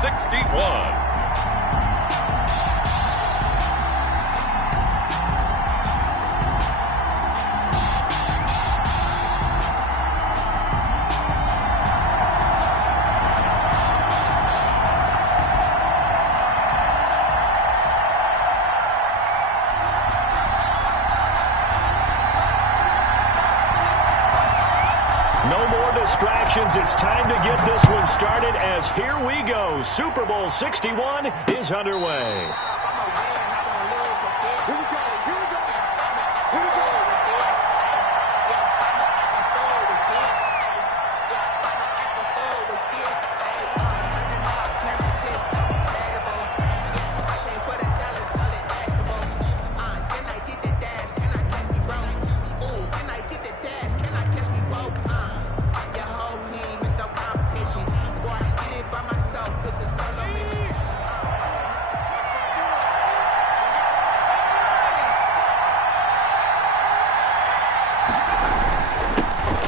61. No more distractions. It's time to get this one started as here we go. Super Bowl 61 is underway.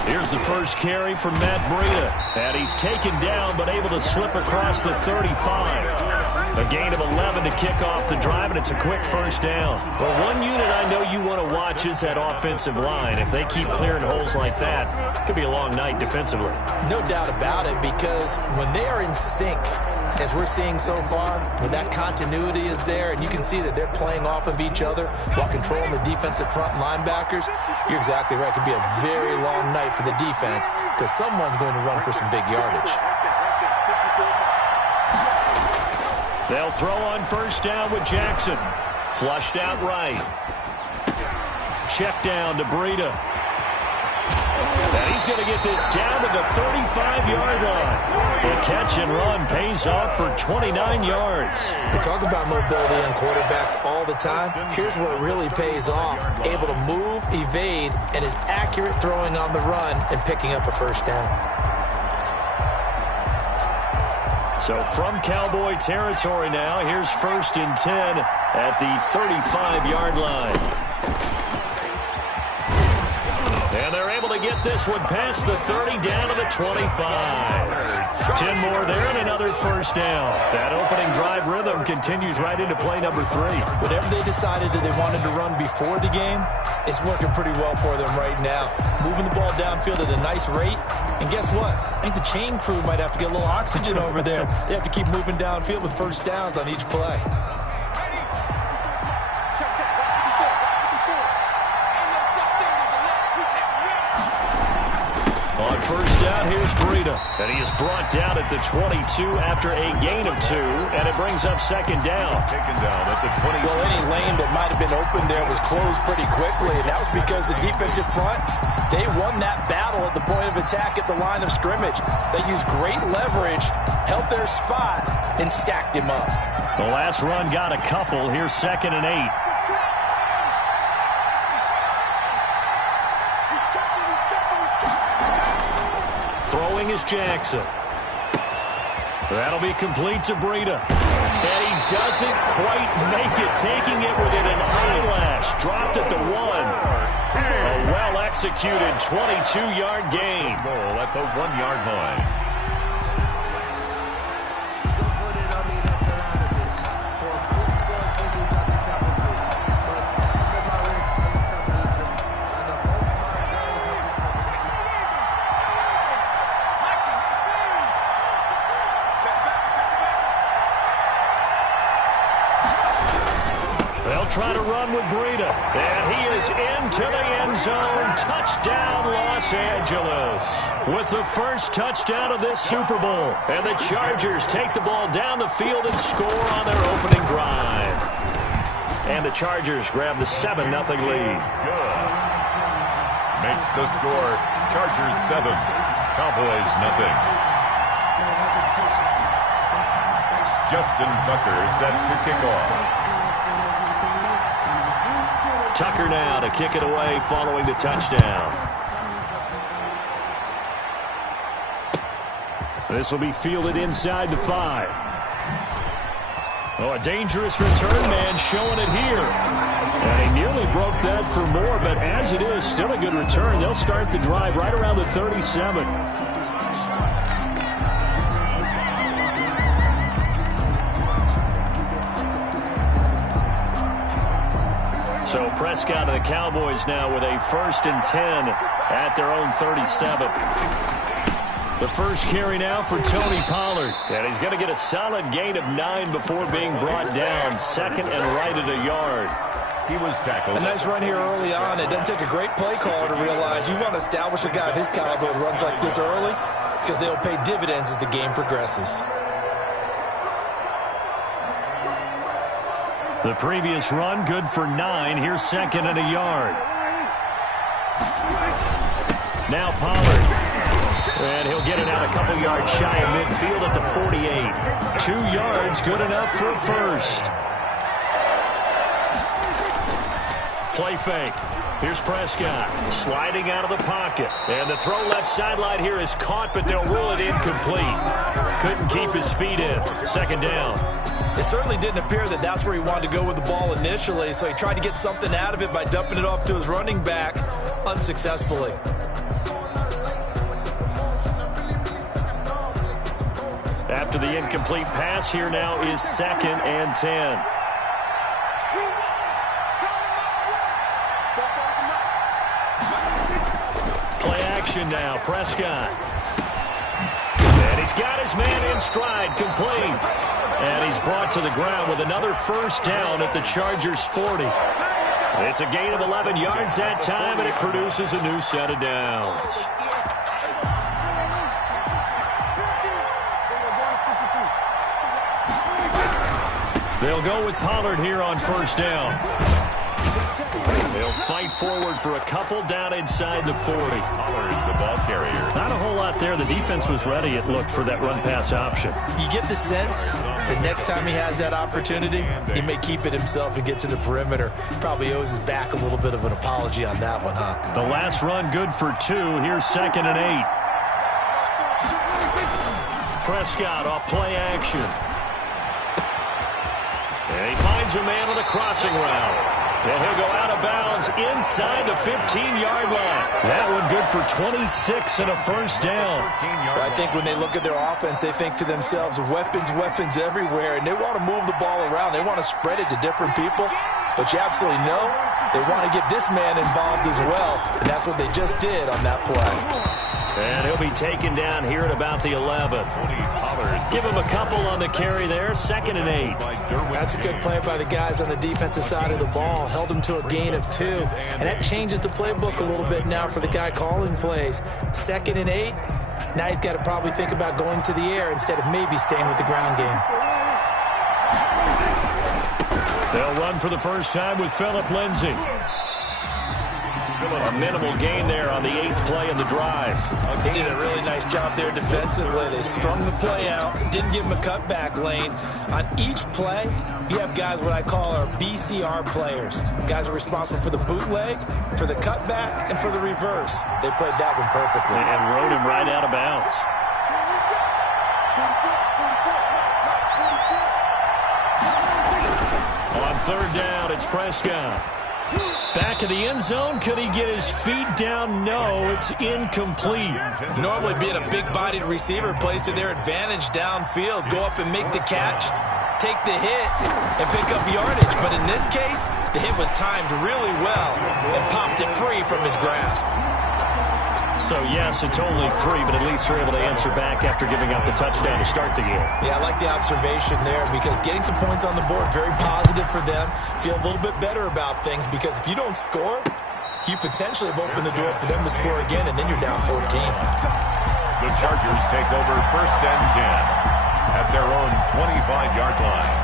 Here's the first carry from Matt Breida. And he's taken down but able to slip across the 35. A gain of 11 to kick off the drive, and it's a quick first down. Well, one unit I know you want to watch is that offensive line. If they keep clearing holes like that, it could be a long night defensively. No doubt about it, because when they are in sync, as we're seeing so far, when that continuity is there and you can see that they're playing off of each other while controlling the defensive front linebackers, you're exactly right. It could be a very long night for the defense because someone's going to run for some big yardage. They'll throw on first down with Jackson. Flushed out right. Check down to Breida. And he's going to get this down to the 35-yard line. The catch and run pays off for 29 yards. We talk about mobility on quarterbacks all the time. Here's where it really pays off. Able to move, evade, and is accurate throwing on the run and picking up a first down. So from Cowboy territory now, here's 1st and 10 at the 35-yard line. And they're able to get this one past the 30 down to the 25. 10 more there and another first down. That opening drive rhythm continues right into play number 3. Whatever they decided that they wanted to run before the game, it's working pretty well for them right now. Moving the ball downfield at a nice rate. And guess what? I think the chain crew might have to get a little oxygen over there. They have to keep moving downfield with first downs on each play. On first down, here's Breida. And he is brought down at the 22 after a gain of 2. And it brings up second down. Taken down at the 20. Well, any lane that might have been open there was closed pretty quickly. And that was because the defensive front, they won that battle at the point of attack at the line of scrimmage. They used great leverage, held their spot, and stacked him up. The last run got a couple. Here's 2nd and 8. Throwing is Jackson. That'll be complete to Breida. And he doesn't quite make it, taking it within an eyelash. Dropped at the 1. A well-executed 22-yard gain. Goal at the 1-yard line. Try to run with Breida. And he is into the end zone. Touchdown, Los Angeles. With the first touchdown of this Super Bowl. And the Chargers take the ball down the field and score on their opening drive. And the Chargers grab the 7-0 lead. Good. Makes the score Chargers 7, Cowboys 0. Justin Tucker set to kick off. Tucker now to kick it away following the touchdown. This will be fielded inside the 5. Oh, a dangerous return man showing it here. And he nearly broke that for more, but as it is, still a good return. They'll start the drive right around the 37. So Prescott and the Cowboys now with a 1st and 10 at their own 37. The first carry now for Tony Pollard. And he's going to get a solid gain of 9 before being brought down. 2nd and right at a yard. He was tackled. A nice run here early on. It doesn't take a great play caller to realize you want to establish a guy of his caliber that runs like this early, because they'll pay dividends as the game progresses. The previous run, good for 9. Here's 2nd and a yard. Now Pollard. And he'll get it out a couple yards shy of midfield at the 48. 2 yards, good enough for a first. Play fake. Here's Prescott sliding out of the pocket. And the throw left sideline here is caught, but they'll rule it incomplete. Couldn't keep his feet in. 2nd down. It certainly didn't appear that that's where he wanted to go with the ball initially, so he tried to get something out of it by dumping it off to his running back unsuccessfully. After the incomplete pass, here now is 2nd and 10. Play action now, Prescott. And he's got his man in stride, complete. And he's brought to the ground with another 1st down at the Chargers' 40. It's a gain of 11 yards that time, and it produces a new set of downs. They'll go with Pollard here on 1st down. They'll fight forward for a couple down inside the 40. Pollard, the ball carrier. Not a whole lot there. The defense was ready, it looked, for that run-pass option. You get the sense that next time he has that opportunity, he may keep it himself and get to the perimeter. Probably owes his back a little bit of an apology on that one, huh? The last run good for 2. Here's 2nd and 8. Prescott off play action. And he finds a man on the crossing route. And he'll go out of bounds inside the 15-yard line. That one good for 26 and a 1st down. I think when they look at their offense, they think to themselves, weapons, weapons everywhere, and they want to move the ball around. They want to spread it to different people. But you absolutely know they want to get this man involved as well, and that's what they just did on that play. And he'll be taken down here at about the 11. Give him a couple on the carry there. 2nd and 8. That's a good play by the guys on the defensive side of the ball. Held him to a gain of 2. And that changes the playbook a little bit now for the guy calling plays. 2nd and 8. Now he's got to probably think about going to the air instead of maybe staying with the ground game. They'll run for the first time with Phillip Lindsay. A minimal gain there on the 8th play of the drive. They did a really nice job there defensively. They strung the play out, didn't give him a cutback lane. On each play, you have guys what I call our BCR players. Guys are responsible for the bootleg, for the cutback, and for the reverse. They played that one perfectly. And rode him right out of bounds. On 3rd down, it's Prescott. Back of the end zone. Could he get his feet down? No, it's incomplete. Normally being a big-bodied receiver plays to their advantage downfield. Go up and make the catch, take the hit, and pick up yardage. But in this case, the hit was timed really well and popped it free from his grasp. So, yes, it's only 3, but at least they're able to answer back after giving up the touchdown to start the game. Yeah, I like the observation there because getting some points on the board, very positive for them. Feel a little bit better about things because if you don't score, you potentially have opened the door for them to score again, and then you're down 14. The Chargers take over 1st and 10 at their own 25-yard line.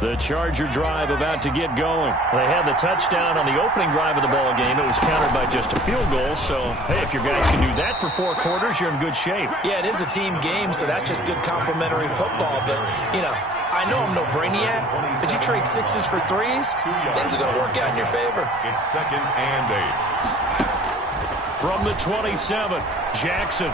The Charger drive about to get going. They had the touchdown on the opening drive of the ball game. It was countered by just a field goal. So, hey, if your guys can do that for 4 quarters, you're in good shape. Yeah, it is a team game, so that's just good complimentary football. But, you know, I know I'm no brainiac, but you trade 6s for 3s, things are going to work out in your favor. It's 2nd and 8. From the 27, Jackson.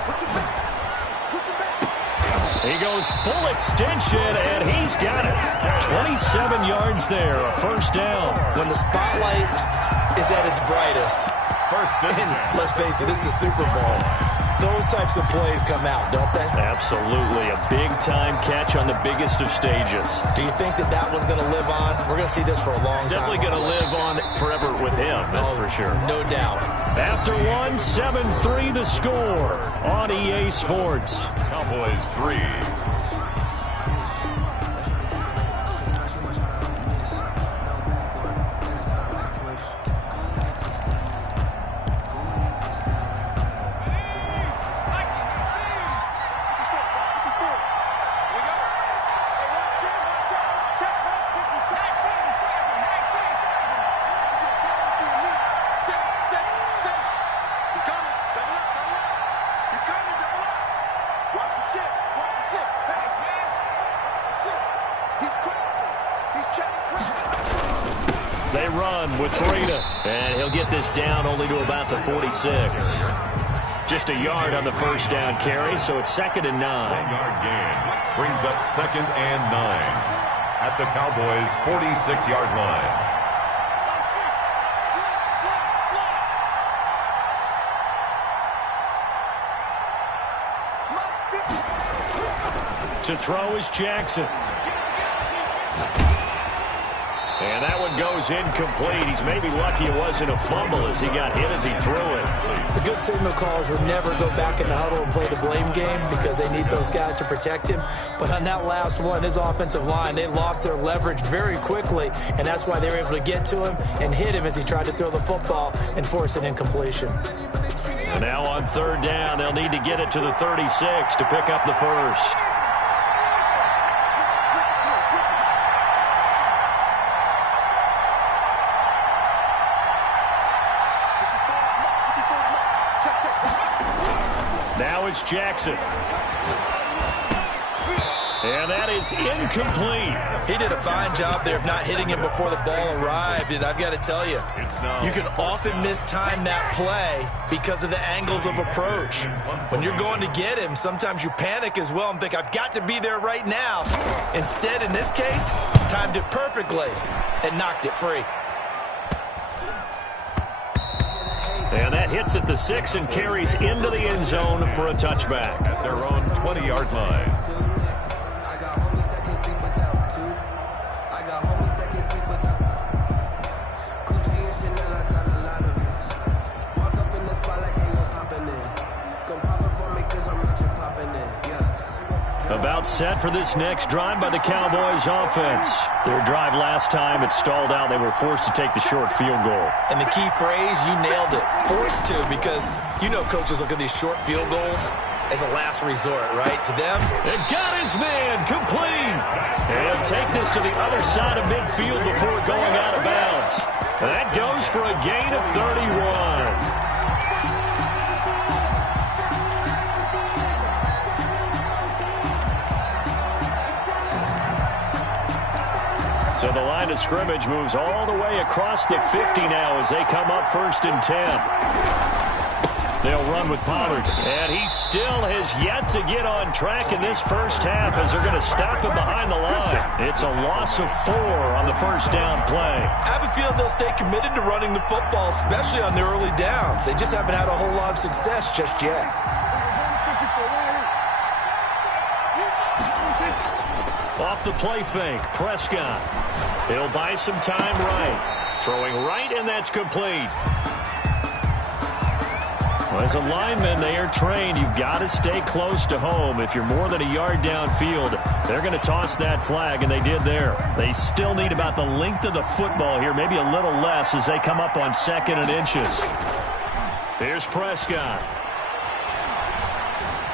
He goes full extension, and he's got it. 27 yards there, a 1st down. When the spotlight is at its brightest, First and 10. Let's face it, this is the Super Bowl. Those types of plays come out, don't they? Absolutely. A big-time catch on the biggest of stages. Do you think that one's going to live on? We're going to see this for a long time. Definitely going to live on forever with him, that's for sure. No doubt. After one, 7-3 the score on EA Sports. Cowboys 3. They run with Breida, and he'll get this down only to about the 46. Just a yard on the first down carry, so it's 2nd and 9. 1-yard gain brings up 2nd and 9 at the Cowboys' 46-yard line. To throw is Jackson. And that one goes incomplete. He's maybe lucky it wasn't a fumble as he got hit as he threw it. The good signal callers will never go back in the huddle and play the blame game because they need those guys to protect him. But on that last one, his offensive line, they lost their leverage very quickly, and that's why they were able to get to him and hit him as he tried to throw the football and force an incompletion. And now on 3rd down, they'll need to get it to the 36 to pick up the first. Now it's Jackson. And that is incomplete. He did a fine job there of not hitting him before the ball arrived, and I've got to tell you, you can often mistime that play because of the angles of approach. When you're going to get him, sometimes you panic as well and think, I've got to be there right now. Instead, in this case, timed it perfectly and knocked it free. And that hits at the 6 and carries into the end zone for a touchback. At their own 20-yard line. About set for this next drive by the Cowboys offense. Their drive last time, it stalled out. They were forced to take the short field goal. And the key phrase, you nailed it. Forced to, because you know coaches look at these short field goals as a last resort, right? To them. And got his man complete. And he'll take this to the other side of midfield before going out of bounds. That goes for a gain of 31. So the line of scrimmage moves all the way across the 50 now as they come up 1st and 10. They'll run with Pollard, and he still has yet to get on track in this first half as they're going to stop him behind the line. It's a loss of 4 on the first down play. I have a feeling they'll stay committed to running the football, especially on their early downs. They just haven't had a whole lot of success just yet. Off the play fake, Prescott. He'll buy some time right. Throwing right, and that's complete. Well, as a lineman, they are trained. You've got to stay close to home. If you're more than a yard downfield, they're going to toss that flag, and they did there. They still need about the length of the football here, maybe a little less as they come up on 2nd and inches. Here's Prescott.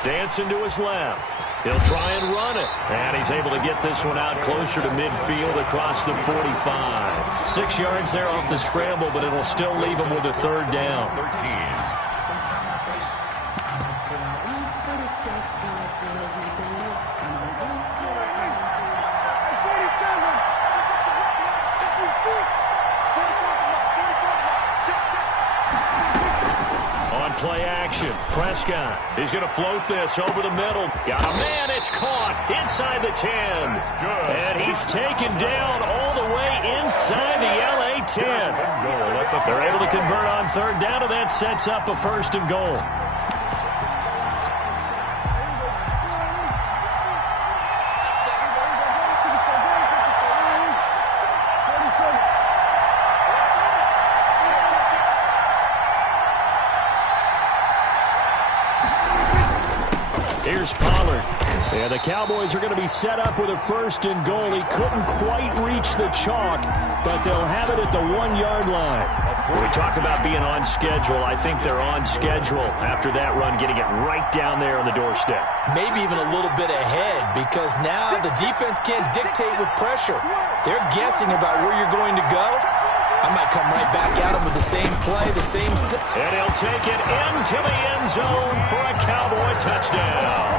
Dancing to his left. He'll try and run it. And he's able to get this one out closer to midfield across the 45. 6 yards there off the scramble, but it'll still leave him with a 3rd down. 13. Play action. Prescott. He's going to float this over the middle. Got a man. It's caught inside the 10. And he's taken down all the way inside the LA 10. Goal at They're able to convert on third down, and that sets up a 1st and goal. Here's Pollard. Yeah, the Cowboys are going to be set up with a 1st and goal. He couldn't quite reach the chalk, but they'll have it at the 1-yard line. When we talk about being on schedule, I think they're on schedule after that run, getting it right down there on the doorstep. Maybe even a little bit ahead, because now the defense can't dictate with pressure. They're guessing about where you're going to go. I might come right back at him with the same play, the same... And he'll take it into the end zone for a Cowboy touchdown.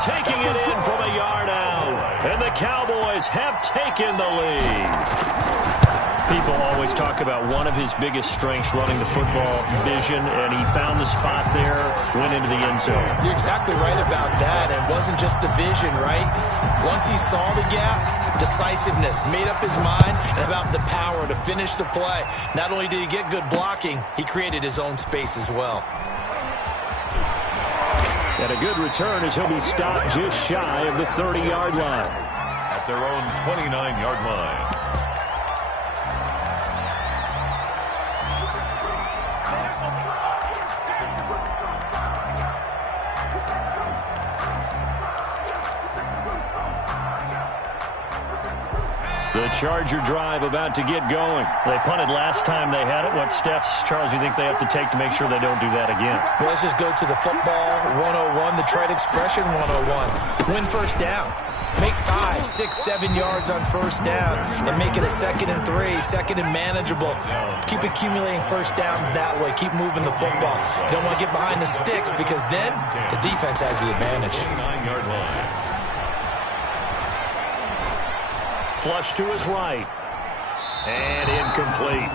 Taking it in from a yard out. And the Cowboys have taken the lead. People always talk about one of his biggest strengths running the football, vision, and he found the spot there, went into the end zone. You're exactly right about that. It wasn't just the vision, right? Once he saw the gap, decisiveness, made up his mind, and about the power to finish the play. Not only did he get good blocking, he created his own space as well. And a good return as he'll be stopped just shy of the 30-yard line. At their own 29-yard line. The Charger drive about to get going. They punted last time they had it. What steps, Charles, do you think they have to take to make sure they don't do that again? Well, let's just go to the football 101, the trade expression 101. Win 1st down. Make 5, 6, 7 yards on 1st down and make it a 2nd and 3, 2nd and manageable. Keep accumulating 1st downs that way. Keep moving the football. You don't want to get behind the sticks, because then the defense has the advantage. 29-yard line. Flush to his right. And incomplete.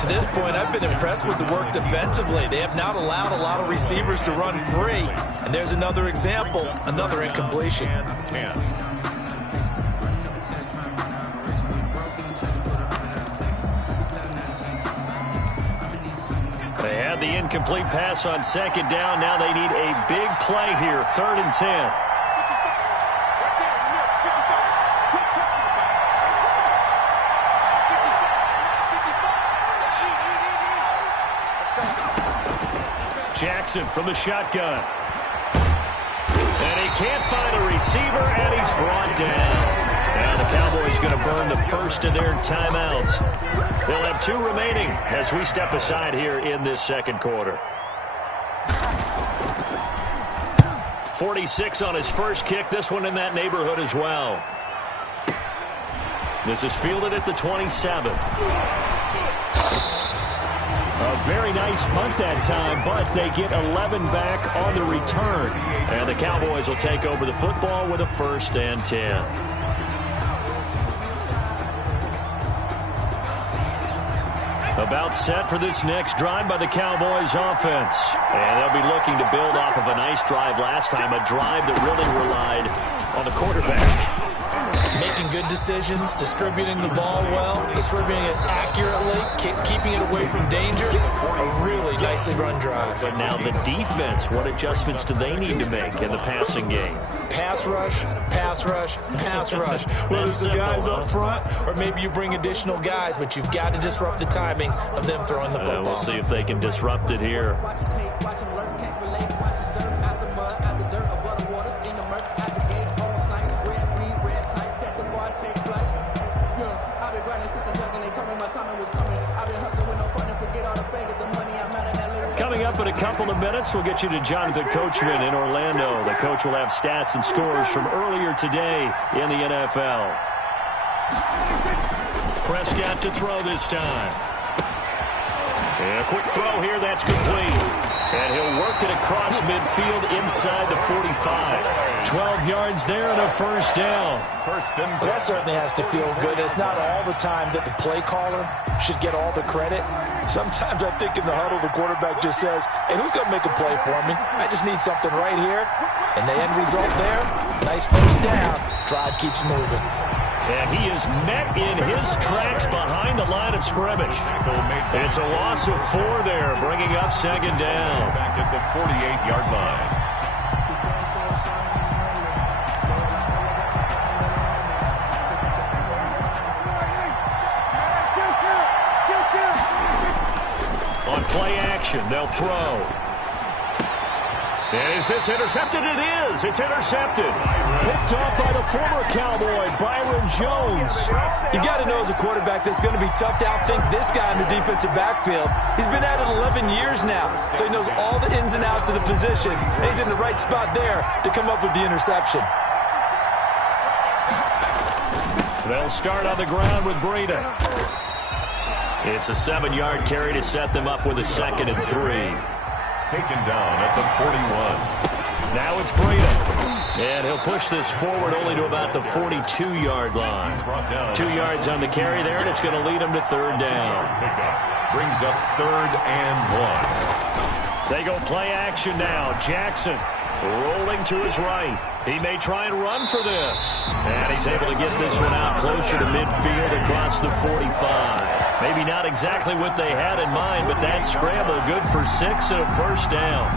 To this point, I've been impressed with the work defensively. They have not allowed a lot of receivers to run free. And there's another example, another incompletion. 10. They had the incomplete pass on 2nd down. Now they need a big play here, 3rd and 10. Jackson from the shotgun. And he can't find a receiver, and he's brought down. Now the Cowboys going to burn the 1st of their timeouts. They'll have 2 remaining as we step aside here in this 2nd quarter. 46 on his first kick. This one in that neighborhood as well. This is fielded at the 27. A very nice punt that time, but they get 11 back on the return. And the Cowboys will take over the football with a 1st and 10. About set for this next drive by the Cowboys offense. And they'll be looking to build off of a nice drive last time, a drive that really relied on the quarterback. Making good decisions, distributing the ball well, distributing it accurately, keeping it away from danger. A really nicely run drive. But now the defense, what adjustments do they need to make in the passing game? Pass rush, pass rush, pass rush. Whether it's the guys up front or maybe you bring additional guys, but you've got to disrupt the timing of them throwing the football. We'll see if they can disrupt it here. Coming up in a couple of minutes, we'll get you to Jonathan Coachman in Orlando. The coach will have stats and scores from earlier today in the NFL. Prescott to throw this time. And a quick throw here, that's complete. And he'll work it across midfield inside the 45. 12 yards there and a 1st down. Well, that certainly has to feel good. It's not all the time that the play caller should get all the credit. Sometimes I think in the huddle, the quarterback just says, hey, who's going to make a play for me? I just need something right here. And the end result there, nice 1st down. Drive keeps moving. And he is met in his tracks behind the line of scrimmage. It's a loss of 4 there, bringing up second down. Back at the 48-yard line. On play action, they'll throw. Is this intercepted? It is. It's intercepted. Picked off by the former Cowboy, Byron Jones. You got to know as a quarterback that's going to be tough to outthink this guy in the defensive backfield. He's been at it 11 years now, so he knows all the ins and outs of the position. And he's in the right spot there to come up with the interception. They'll start on the ground with Breida. It's a 7-yard carry to set them up with a 2nd and 3. Taken down at the 41. Now it's Breida. And he'll push this forward only to about the 42-yard line. 2 yards on the carry there, and it's going to lead him to 3rd down. Brings up 3rd and 1. They go play action now. Jackson rolling to his right. He may try and run for this. And he's able to get this one out closer to midfield across the 45. Maybe not exactly what they had in mind, but that scramble good for 6 and a 1st down.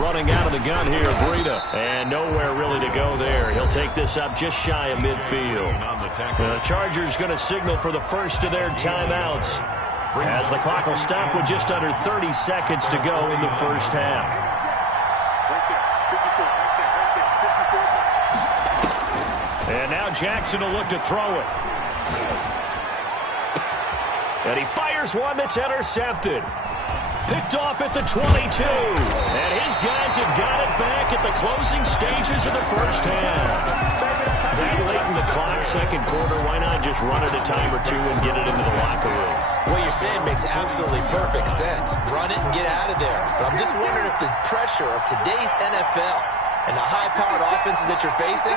Running out of the gun here, Breida. And nowhere really to go there. He'll take this up just shy of midfield. The Chargers going to signal for the first of their timeouts, as the clock will stop with just under 30 seconds to go in the first half. And now Jackson will look to throw it. And he fires one that's intercepted. Picked off at the 22. And his guys have got it back at the closing stages of the first half. That late in the clock, second quarter, why not just run it a time or 2 and get it into the locker room? What you're saying makes absolutely perfect sense. Run it and get out of there. But I'm just wondering if the pressure of today's NFL and the high-powered offenses that you're facing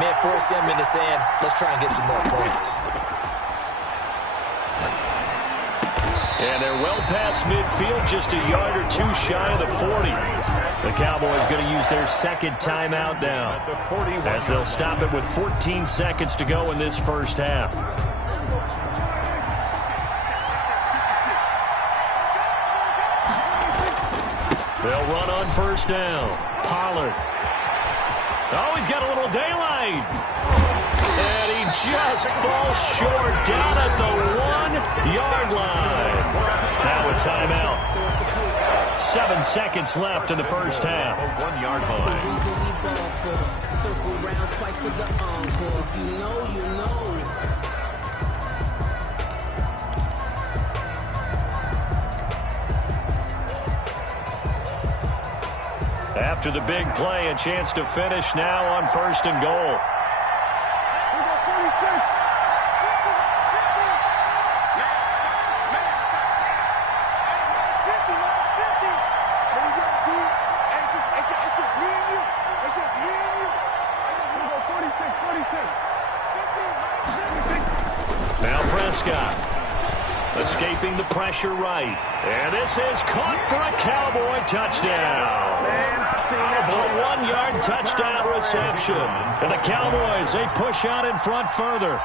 may have forced them into saying, let's try and get some more points. And they're well past midfield, just a yard or 2 shy of the 40. The Cowboys going to use their 2nd timeout now, as they'll stop it with 14 seconds to go in this first half. They'll run on 1st down. Pollard. Oh, he's got a little daylight. And he just falls short down at the 1-yard line. Now a timeout. 7 seconds left in the first half. 1-yard line. After the big play, a chance to finish now on 1st and goal. Now Prescott escaping the pressure right. And this is caught for a Cowboy touchdown. A 1-yard touchdown reception. And the Cowboys, they push out in front further.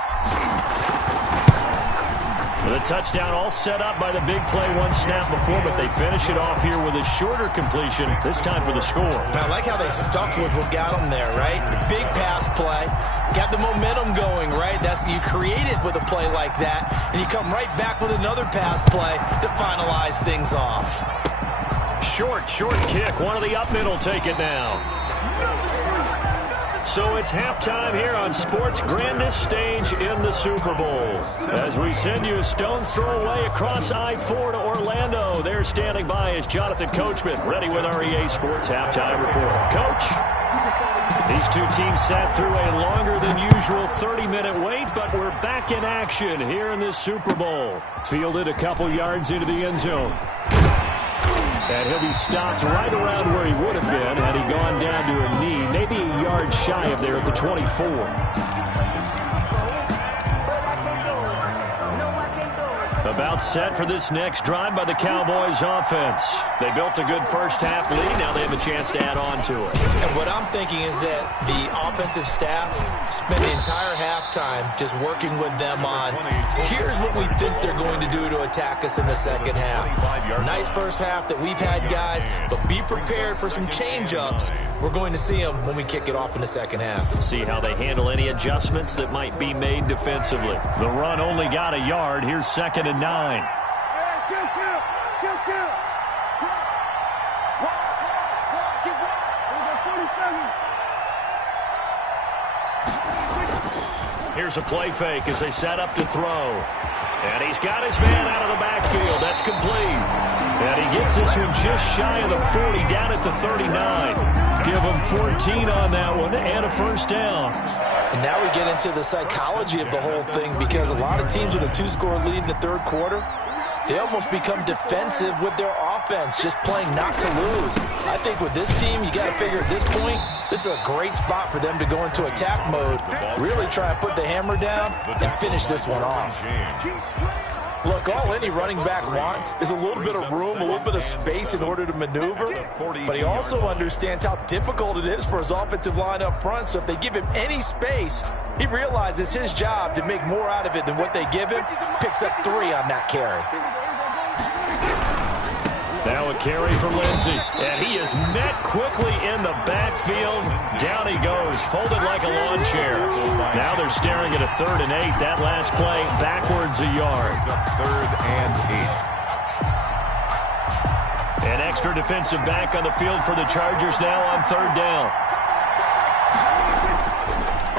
The touchdown all set up by the big play 1 snap before, but they finish it off here with a shorter completion, this time for the score. Now, I like how they stuck with what got them there, right? The big pass play, got the momentum going, right? That's you create it with a play like that, and you come right back with another pass play to finalize things off. Short kick. One of the up middle take it now. So it's halftime here on sports' grandest stage in the Super Bowl. As we send you a stone's throw away across I-4 to Orlando. There standing by is Jonathan Coachman, ready with our EA Sports Halftime Report. Coach, these two teams sat through a longer than usual 30-minute wait, but we're back in action here in this Super Bowl. Fielded a couple yards into the end zone. And he'll be stopped right around where he would have been had he gone down to a knee, maybe a yard shy of there at the 24. About set for this next drive by the Cowboys offense. They built a good first-half lead. Now they have a chance to add on to it. And what I'm thinking is that the offensive staff spent the entire halftime just working with them on, here's what we think they're going to do to attack us in the second half. Nice first half that we've had, guys, but be prepared for some change-ups. We're going to see them when we kick it off in the second half. See how they handle any adjustments that might be made defensively. The run only got a yard. Here's 2nd and 9. Here's a play fake as they set up to throw. And he's got his man out of the backfield. That's complete. And he gets this one just shy of the 40, down at the 39. Give him 14 on that one and a first down. And now we get into the psychology of the whole thing, because a lot of teams with a 2-score lead in the third quarter, they almost become defensive with their offense, just playing not to lose. I think with this team, you got to figure at this point, this is a great spot for them to go into attack mode, really try and put the hammer down and finish this one off. Look, all any running back wants is a little bit of room, a little bit of space in order to maneuver, but he also understands how difficult it is for his offensive line up front, so if they give him any space, he realizes his job to make more out of it than what they give him, picks up 3 on that carry. Now a carry for Lindsey, and he is met quickly in the backfield. Down he goes, folded like a lawn chair. Now they're staring at a 3rd and 8. That last play, backwards a yard. 3rd and 8. An extra defensive back on the field for the Chargers now on 3rd down.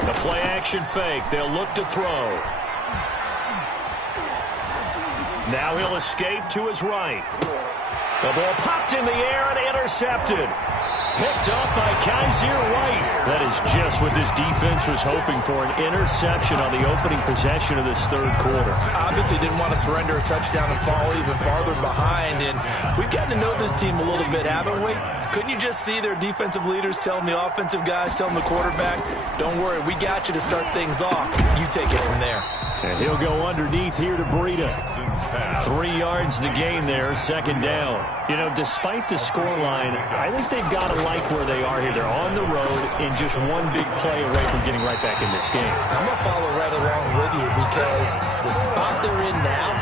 The play action fake. They'll look to throw. Now he'll escape to his right. The ball popped in the air and intercepted. Picked up by Kaiser White. That is just what this defense was hoping for, an interception on the opening possession of this third quarter. Obviously didn't want to surrender a touchdown and fall even farther behind, and we've gotten to know this team a little bit, haven't we? Couldn't you just see their defensive leaders telling the offensive guys, telling the quarterback, don't worry, we got you to start things off. You take it from there. And he'll go underneath here to Breida. 3 yards the gain there, 2nd down. You know, despite the scoreline, I think they've got to like where they are here. They're on the road and just one big play away from getting right back in this game. I'm going to follow right along with you, because the spot they're in now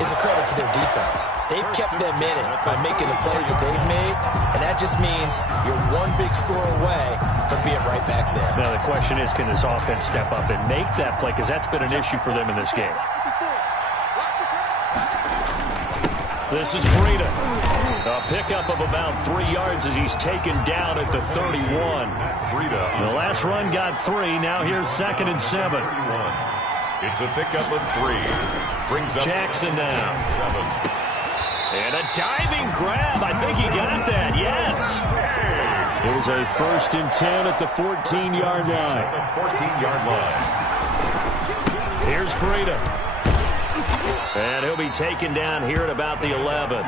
is a credit to their defense. They've kept them in it by making the plays that they've made, and that just means you're one big score away from being right back there. Now the question is, can this offense step up and make that play, because that's been an issue for them in this game. This is Breida. A pickup of about 3 yards as he's taken down at the 31. The last run got 3. Now here's 2nd and 7. It's a pickup of 3. Brings up Jackson now. 7. And a diving grab. I think he got that. Yes. It was a 1st and 10 at the 14-yard line. 14-yard line. Here's Breida. And he'll be taken down here at about the 11.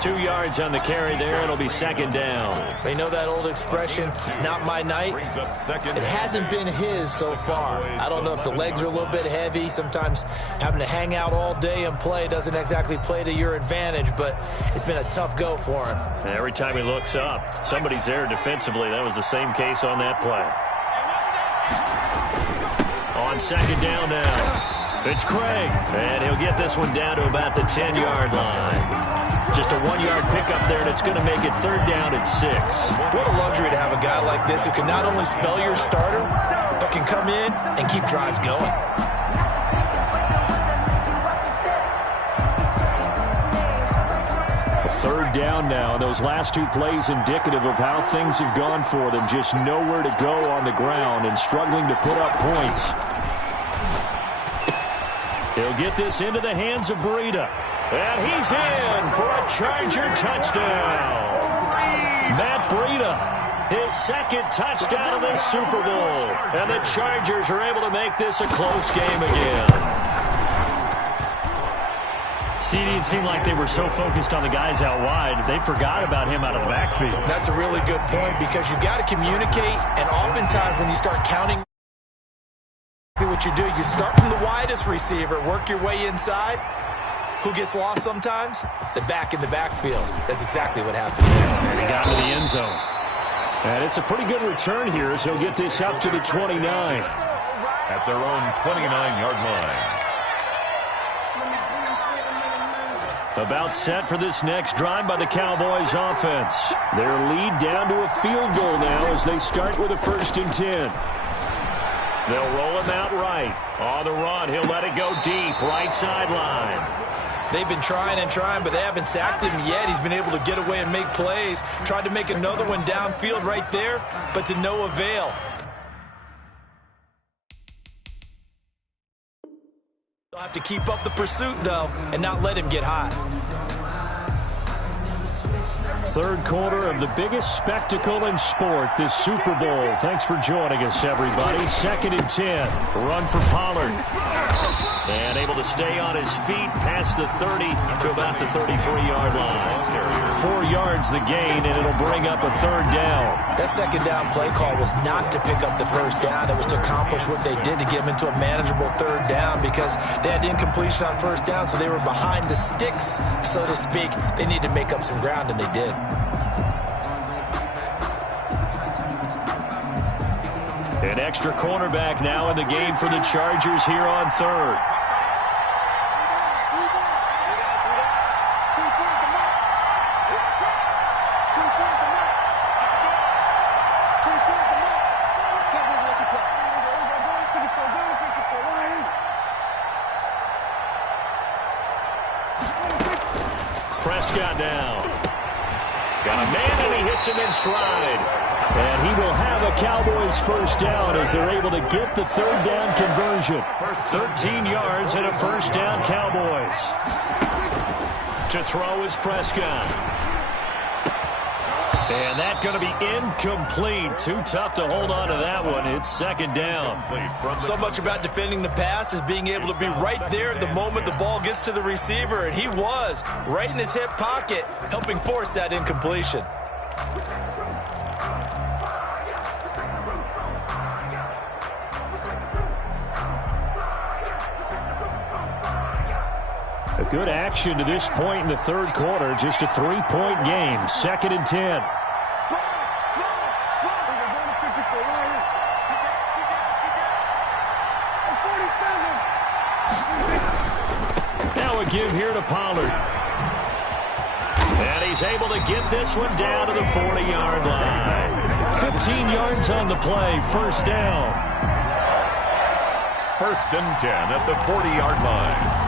2 yards on the carry there. It'll be 2nd down. They know that old expression, it's not my night. It hasn't been his so far. I don't know if the legs are a little bit heavy. Sometimes having to hang out all day and play doesn't exactly play to your advantage, but it's been a tough go for him. And every time he looks up, somebody's there defensively. That was the same case on that play. On 2nd down now. It's Craig, and he'll get this one down to about the 10-yard line. Just a 1-yard pickup there, and it's going to make it 3rd down at 6. What a luxury to have a guy like this who can not only spell your starter, but can come in and keep drives going. A 3rd down now, and those last 2 plays indicative of how things have gone for them. Just nowhere to go on the ground and struggling to put up points. He'll get this into the hands of Breida. And he's in for a Charger touchdown. Matt Breida, his 2nd touchdown of this Super Bowl. And the Chargers are able to make this a close game again. See, it seemed like they were so focused on the guys out wide, they forgot about him out of the backfield. That's a really good point because you've got to communicate, and oftentimes when you start counting what you do, you start from the widest receiver, work your way inside. Who gets lost sometimes? The back in the backfield. That's exactly what happened there. And he got to the end zone. And it's a pretty good return here as he'll get this up to the 29. At their own 29-yard line. About set for this next drive by the Cowboys offense. Their lead down to a field goal now as they start with a 1st and 10. They'll roll him out right. On the run, he'll let it go deep, right sideline. They've been trying and trying, but they haven't sacked him yet. He's been able to get away and make plays. Tried to make another one downfield right there, but to no avail. They'll have to keep up the pursuit, though, and not let him get hot. Third quarter of the biggest spectacle in sport, the Super Bowl. Thanks for joining us, everybody. 2nd and 10. Run for Pollard. And able to stay on his feet past the 30 to about the 33-yard line. 4 yards the gain, and it'll bring up a 3rd down. That 2nd down play call was not to pick up the 1st down. It was to accomplish what they did to get him into a manageable 3rd down because they had incompletion on 1st down, so they were behind the sticks, so to speak. They needed to make up some ground, and they did. An extra cornerback now in the game for the Chargers here on 3rd. Prescott down. Got a man, and he hits him in stride. And he will have a Cowboys 1st down as they're able to get the 3rd down conversion. 13 yards and a 1st down, Cowboys. To throw is Prescott. And that's going to be incomplete. Too tough to hold on to that one. It's 2nd down. So much about defending the pass is being able to be right there at the moment the ball gets to the receiver. And he was right in his hip pocket, helping force that incompletion. A good action to this point in the 3rd quarter. Just a 3-point game. 2nd and 10. Now a give here to Pollard. And he's able to get this one down to the 40-yard line. 15 yards on the play. 1st down. 1st and 10 at the 40-yard line.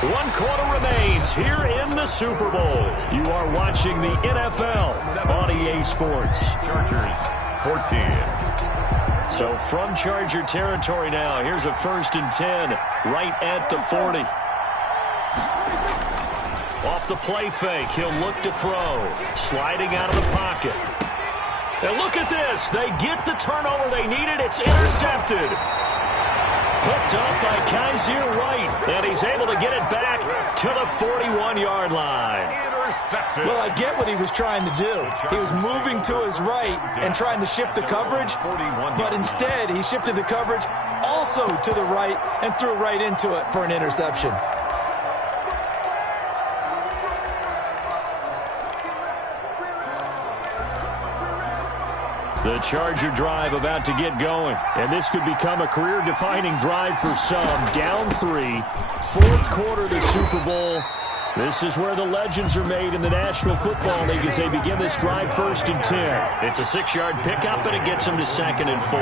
1 quarter remains here in the Super Bowl. You are watching the NFL on EA Sports. Chargers 14. So from Charger territory now, here's a 1st and 10 right at the 40. Off the play fake, he'll look to throw. Sliding out of the pocket. And look at this. They get the turnover they needed. It's intercepted. Hooked up by Kaiser White, and he's able to get it back to the 41-yard line. Intercepted. Well, I get what he was trying to do. He was moving to his right and trying to shift the coverage, but instead he shifted the coverage also to the right and threw right into it for an interception. The Charger drive about to get going, and this could become a career-defining drive for some. Down 3, 4th quarter of the Super Bowl. This is where the legends are made in the National Football League as they begin this drive 1st and 10. It's a 6-yard pickup, and it gets them to 2nd and 4.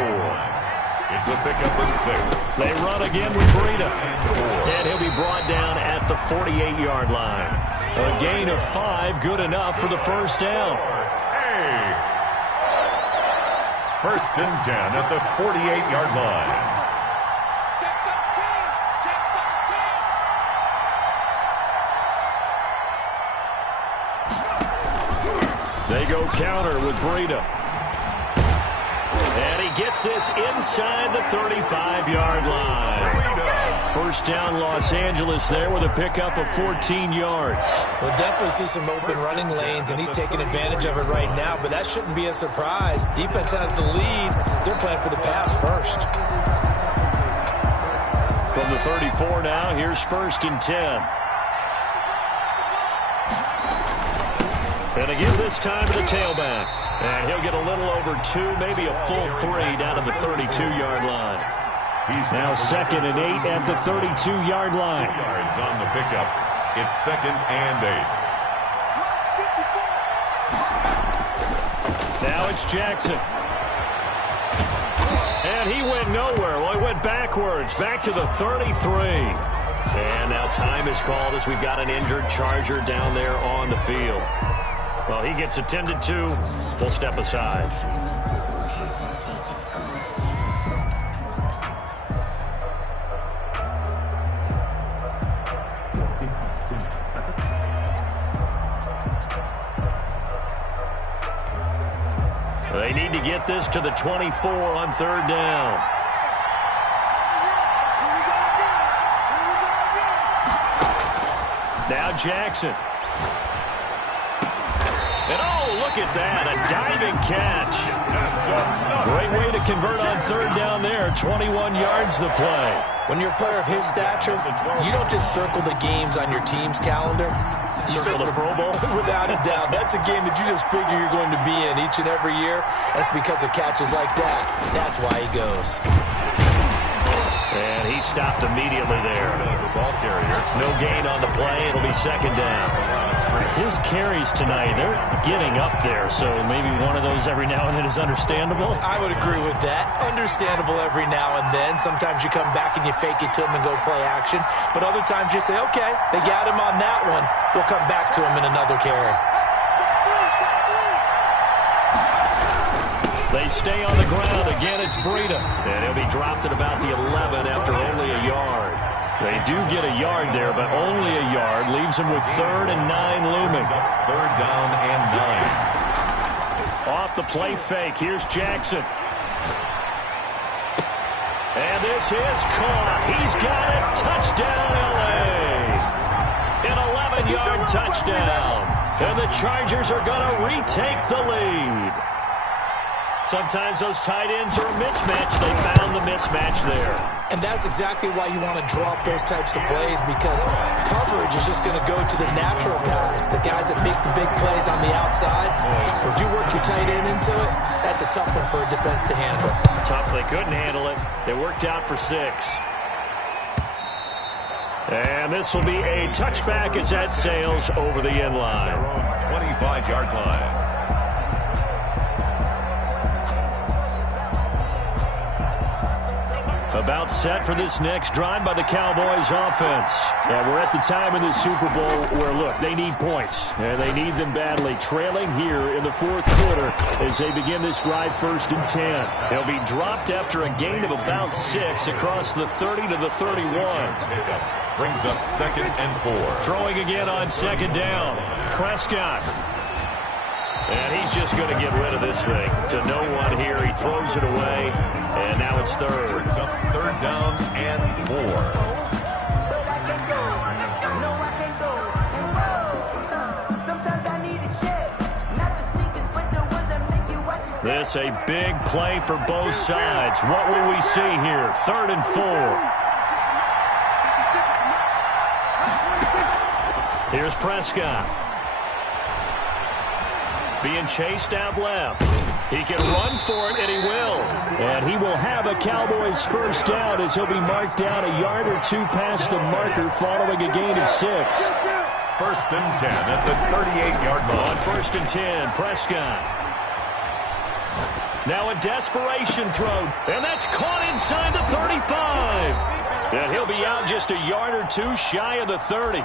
It's a pickup of 6. They run again with Breida, and he'll be brought down at the 48-yard line. A gain of 5, good enough for the 1st down. 1st and 10 at the 48-yard line. They go counter with Breida. And he gets this inside the 35-yard line. First down, Los Angeles there with a pickup of 14 yards. We'll definitely see some open running lanes, and he's taking advantage of it right now, but that shouldn't be a surprise. Defense has the lead. They're playing for the pass first. From the 34 now, here's 1st and 10. And again this time to the tailback. And he'll get a little over 2, maybe a full 3 down to the 32-yard line. He's now 2nd and 8 at the 32-yard line. 2 yards on the pickup. It's 2nd and 8. Now it's Jackson. And he went nowhere. Well, he went backwards, back to the 33. And now time is called as we've got an injured Charger down there on the field. Well, he gets attended to. We'll step aside. They need to get this to the 24 on 3rd down. Now Jackson. And oh, look at that, a diving catch. Great way to convert on 3rd down there. 21 yards the play. When you're a player of his stature, you don't just circle the games on your team's calendar. You circle the Pro Bowl? Without a doubt. That's a game that you just figure you're going to be in each and every year. That's because of catches like that. That's why he goes. And he stopped immediately there. Ball carrier. No gain on the play. It'll be 2nd down. His carries tonight, they're getting up there, so maybe one of those every now and then is understandable. I would agree with that. Understandable every now and then. Sometimes you come back and you fake it to him and go play action. But other times you say, okay, they got him on that one. We'll come back to him in another carry. They stay on the ground. Again, it's Breida. And he'll be dropped at about the 11 after only a yard. They do get a yard there, but only a yard. Leaves them with 3rd and 9 looming. 3rd down and 9. Off the play fake. Here's Jackson. And this is caught. He's got it. Touchdown, L.A. An 11-yard touchdown. And the Chargers are going to retake the lead. Sometimes those tight ends are a mismatch. They found the mismatch there. And that's exactly why you want to draw up those types of plays, because coverage is just going to go to the natural guys, the guys that make the big plays on the outside. But if you work your tight end into it, that's a tough one for a defense to handle. Tough. They couldn't handle it. They worked out for 6. And this will be a touchback as that sails over the end line. 25-yard line. About set for this next drive by the Cowboys offense. And we're at the time in the Super Bowl where, look, they need points. And they need them badly. Trailing here in the 4th quarter as they begin this drive 1st and 10. They'll be dropped after a gain of about 6 across the 30 to the 31. Brings up 2nd and 4. Throwing again on 2nd down. Prescott. And he's just going to get rid of this thing to no one here. He throws it away, and now it's 3rd. Brings up 3rd down and 4. This a big play for both sides. What will we see here? 3rd and 4. Here's Prescott. Being chased out left. He can run for it, and he will. And he will have a Cowboys 1st down as he'll be marked down a yard or 2 past the marker following a gain of 6. 1st and 10 at the 38-yard line. On 1st and 10, Prescott. Now a desperation throw, and that's caught inside the 35. And he'll be out just a yard or 2 shy of the 30.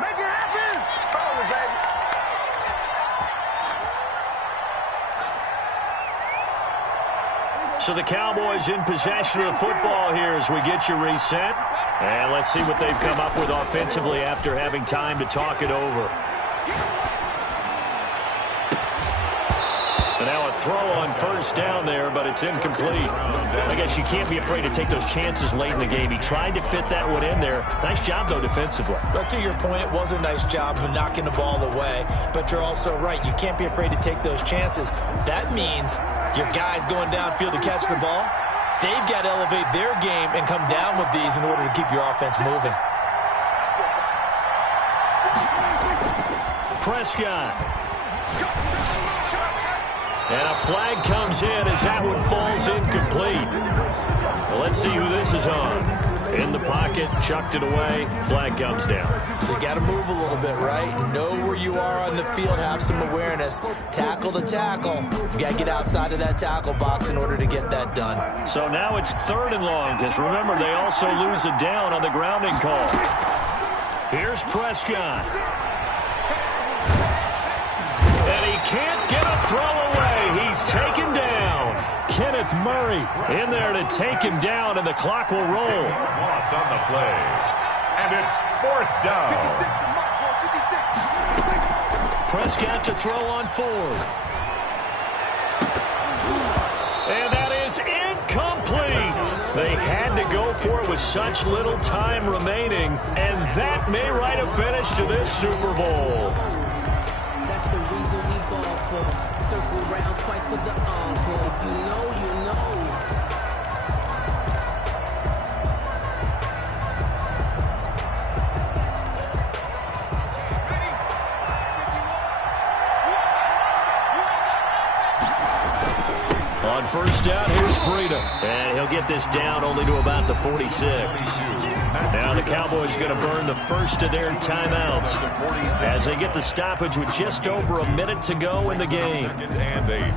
So the Cowboys in possession of the football here as we get you reset. And let's see what they've come up with offensively after having time to talk it over. And now a throw on first down there, but it's incomplete. I guess you can't be afraid to take those chances late in the game. He tried to fit that one in there. Nice job, though, defensively. But to your point, it was a nice job of knocking the ball away. But you're also right. You can't be afraid to take those chances. That means your guys going downfield to catch the ball, they've got to elevate their game and come down with these in order to keep your offense moving. Prescott. And a flag comes in as that one falls incomplete. Well, let's see who this is on. In the pocket, chucked it away, flag comes down. So you got to move a little bit, right? Know where you are on the field, have some awareness. Tackle to tackle. You got to get outside of that tackle box in order to get that done. So now it's 3rd and long, because remember, they also lose a down on the grounding call. Here's Prescott. And he can't get a throw away. He's taken down. Kenneth Murray in there to take him down, and the clock will roll. Loss on the play. And it's 4th down. Prescott to throw on 4th. And that is incomplete. They had to go for it with such little time remaining, and that may write a finish to this Super Bowl. That's the reason we ball for. Circle round twice for the encore. If you know, you know. On first down, here's Breida. And he'll get this down only to about the 46. Now the Cowboys going to burn the first of their timeouts as they get the stoppage with just over a minute to go in the game. And 8.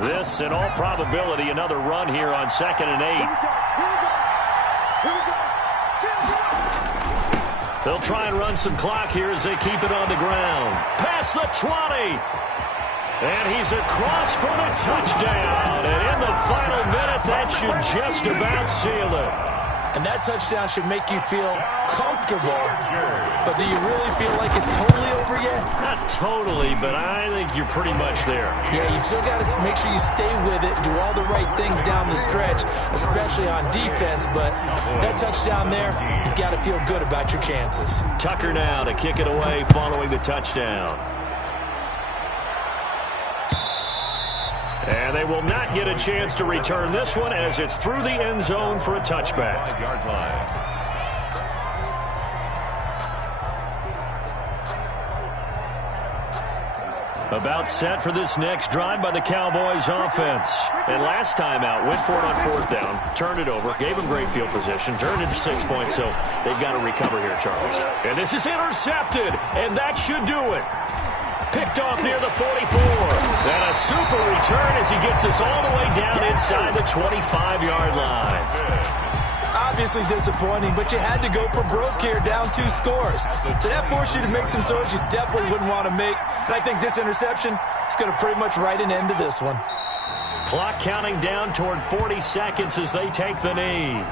This, in all probability, another run here on 2nd and 8. They'll try and run some clock here as they keep it on the ground. Past the 20. And he's across for the touchdown. And in the final minute, that should just about seal it. And that touchdown should make you feel comfortable. But do you really feel like it's totally over yet? Not totally, but I think you're pretty much there. Yeah, you've still got to make sure you stay with it, do all the right things down the stretch, especially on defense. But that touchdown there, you've got to feel good about your chances. Tucker now to kick it away following the touchdown. And they will not get a chance to return this one as it's through the end zone for a touchback. 5-yard line. About set for this next drive by the Cowboys offense. And last time out, went for it on 4th down, turned it over, gave them great field position, turned it to 6 points, so they've got to recover here, Charles. And this is intercepted, and that should do it. Picked off near the 44. And a super return as he gets us all the way down inside the 25-yard line. Obviously disappointing, but you had to go for broke here, down 2 scores. So that forced you to make some throws you definitely wouldn't want to make. And I think this interception is going to pretty much write an end to this one. Clock counting down toward 40 seconds as they take the knee.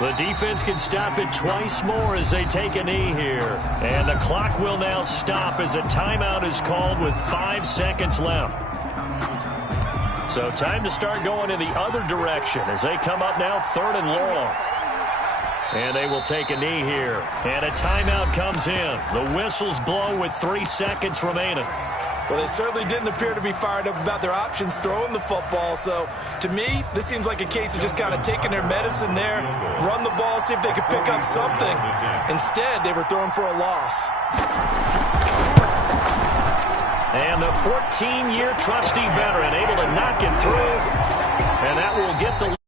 The defense can stop it twice more as they take a knee here. And the clock will now stop as a timeout is called with 5 seconds left. So time to start going in the other direction as they come up now 3rd and long. And they will take a knee here. And a timeout comes in. The whistles blow with 3 seconds remaining. Well, they certainly didn't appear to be fired up about their options throwing the football. So, to me, this seems like a case of just kind of taking their medicine there, run the ball, see if they could pick up something. Instead, they were throwing for a loss. And the 14-year trusty veteran able to knock it through. And that will get the